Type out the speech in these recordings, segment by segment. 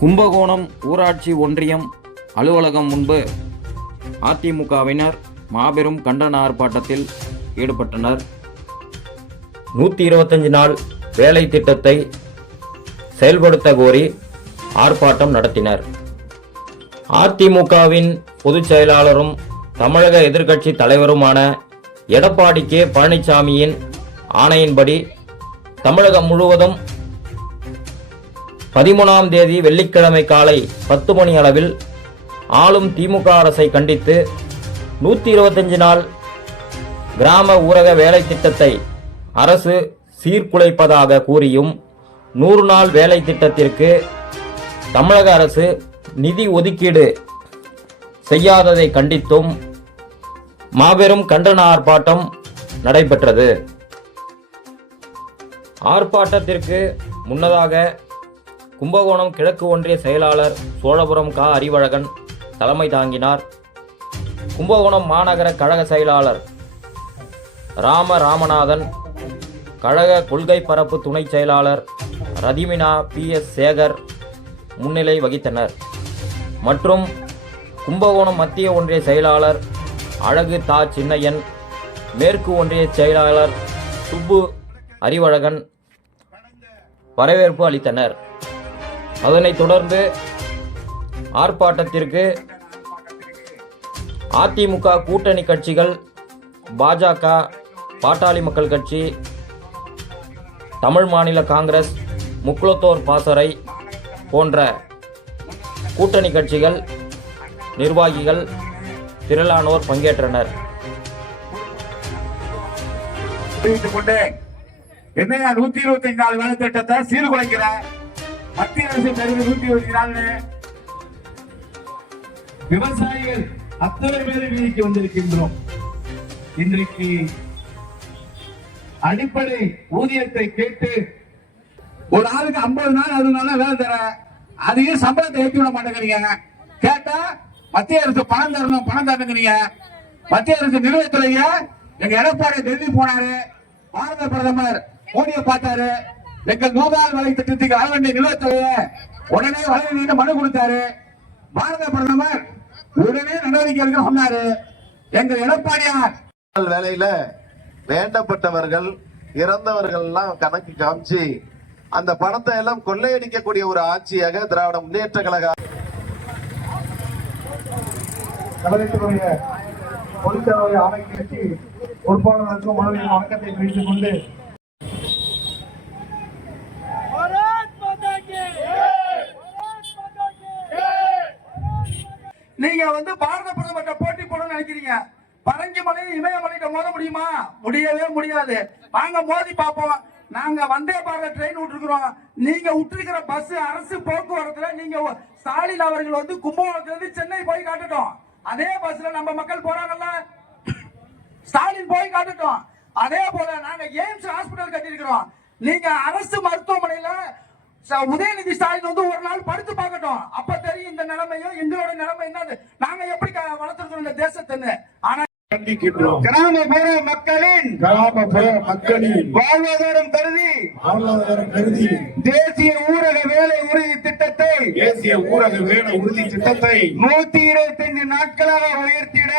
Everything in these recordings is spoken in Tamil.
கும்பகோணம் ஊராட்சி ஒன்றியம் அலுவலகம் முன்பு அதிமுகவினர் மாபெரும் கண்டன ஆர்ப்பாட்டத்தில் ஈடுபட்டனர். 125 நாள் வேலை திட்டத்தை செயல்படுத்த கோரி ஆர்ப்பாட்டம் நடத்தினர். அதிமுகவின் பொதுச் செயலாளரும் தமிழக எதிர்க்கட்சி தலைவருமான எடப்பாடி கே பழனிசாமியின் ஆணையின்படி தமிழகம் முழுவதும் 13ஆம் தேதி வெள்ளிக்கிழமை காலை 10 மணி அளவில் ஆளும் திமுக அரசை கண்டித்து 125 நாள் கிராம ஊரக வேலை திட்டத்தை அரசு சீர்குலைப்பதாக கூறியும் 100 நாள் வேலை திட்டத்திற்கு தமிழக அரசு நிதி ஒதுக்கீடு செய்யாததை கண்டித்தும் மாபெரும் கண்டன ஆர்ப்பாட்டம் நடைபெற்றது. ஆர்ப்பாட்டத்திற்கு முன்னதாக கும்பகோணம் கிழக்கு ஒன்றிய செயலாளர் சோழபுரம் கா அறிவழகன் தலைமை தாங்கினார். கும்பகோணம் மாநகர கழக செயலாளர் ராமநாதன், கழக கொள்கை பரப்பு துணை செயலாளர் ரதிமினா PS சேகர் முன்னிலை வகித்தனர். மற்றும் கும்பகோணம் மத்திய ஒன்றிய செயலாளர் அழகு தா சின்னையன், மேற்கு ஒன்றிய செயலாளர் சுப்பு அறிவழகன் வரவேற்பு அளித்தனர். அதனைத் தொடர்ந்து ஆர்ப்பாட்டத்திற்கு அதிமுக கூட்டணி கட்சிகள், பாஜக, பாட்டாளி மக்கள் கட்சி, தமிழ் மாநில காங்கிரஸ், முக்குளத்தோர் பாசறை போன்ற கூட்டணி கட்சிகள் நிர்வாகிகள் திரளானோர் பங்கேற்றனர். என்னையா 125 நாள் வேலை திட்டத்தை சீர்குலைக்கிற மத்திய அரசு தருவது 120 நாள். விவசாயிகள் அத்தனை பேரை வீதிக்கு வந்திருக்கின்றோம். இன்றைக்கு அடிப்படை ஊதியத்தை கேட்டு ஒரு ஆளுக்கு 50 நாள் 60 நாள் வேலை தர, அதையும் சம்பளத்தை ஏற்றி விட மாட்டேங்கிறீங்க. கேட்டா மத்திய அரசு பணம் தரணுங்கிறீங்க. மத்திய அரசு நிலுவைத்துறைய எங்க எடப்பாடி டெல்லி போனாரு, பாரத பிரதமர் மோடியை பார்த்தாரு, எங்கள் 100 நாள் வேலை திட்டத்துக்கு வர வேண்டிய நிலுவைத்துறைய உடனே வழங்க நீங்க மனு கொடுத்தாரு. பாரத பிரதமர் உடனே நடவடிக்கை எடுக்க சொன்னாரு. எங்கள் எடப்பாடியார் வேலையில வேண்டப்பட்டவர்கள் இறந்தவர்கள் எல்லாம் கணக்கு காமிச்சு அந்த பணத்தை எல்லாம் கொள்ளையடிக்கக்கூடிய ஒரு ஆட்சியாக திராவிட முன்னேற்ற கழக பொதுச்சேவை அமைக்கு பொறுப்பாளர்களுக்கும் முதலில் வணக்கத்தை தெரிவித்துக் கொண்டு நீங்க பாரத பிரதமர்கிட்ட போட்டி போடணும்னு நினைக்கிறீங்க. பரங்கி மலையும் இமயமலையிட்ட மோத முடியுமா? முடியவே முடியாது. வாங்க மோதி பார்ப்போம். நாங்க வந்தே பாரத ட்ரெயின் விட்டுருக்கிறோம். நீங்க விட்டுருக்கிற பஸ் அரசு போக்குவரத்துல நீங்க ஸ்டாலின் அவர்கள் கும்பகோணத்துல இருந்து சென்னை போய் காட்டட்டும். அதே பஸ்ல நம்ம மக்கள் போறாங்கல்ல, ஸ்டாலின் போய் காட்டட்டும். அதே போல நாங்க எய்ம்ஸ் ஹாஸ்பிட்டல் கட்டியிருக்கிறோம். நீங்க அரசு மருத்துவமனையில உதயநிதி ஸ்டாலின் ஒரு நாள் படுத்து பார்க்கட்டும். அப்ப தெரியும் இந்த நிலைமையும் எங்களோட நிலைமை என்னது, நாங்க எப்படி வளர்த்துருக்கோம் இந்த தேசத்தை. ஆனா கிராமப்புற மக்களின் வாழ்வாதாரம் கருதி தேசிய ஊரக வேலை உறுதி திட்டத்தை 125 நாட்களாக உயர்த்திட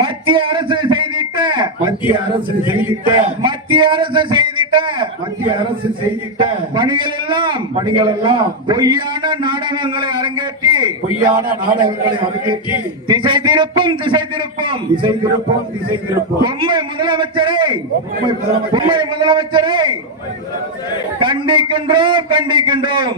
மத்திய அரசு செய்திட்ட பணிகள் எல்லாம் பொய்யான நாடகங்களை அரங்கேற்றி திசை திருப்பும் பொம்மை முதலமைச்சரை கண்டிக்கின்றோம்.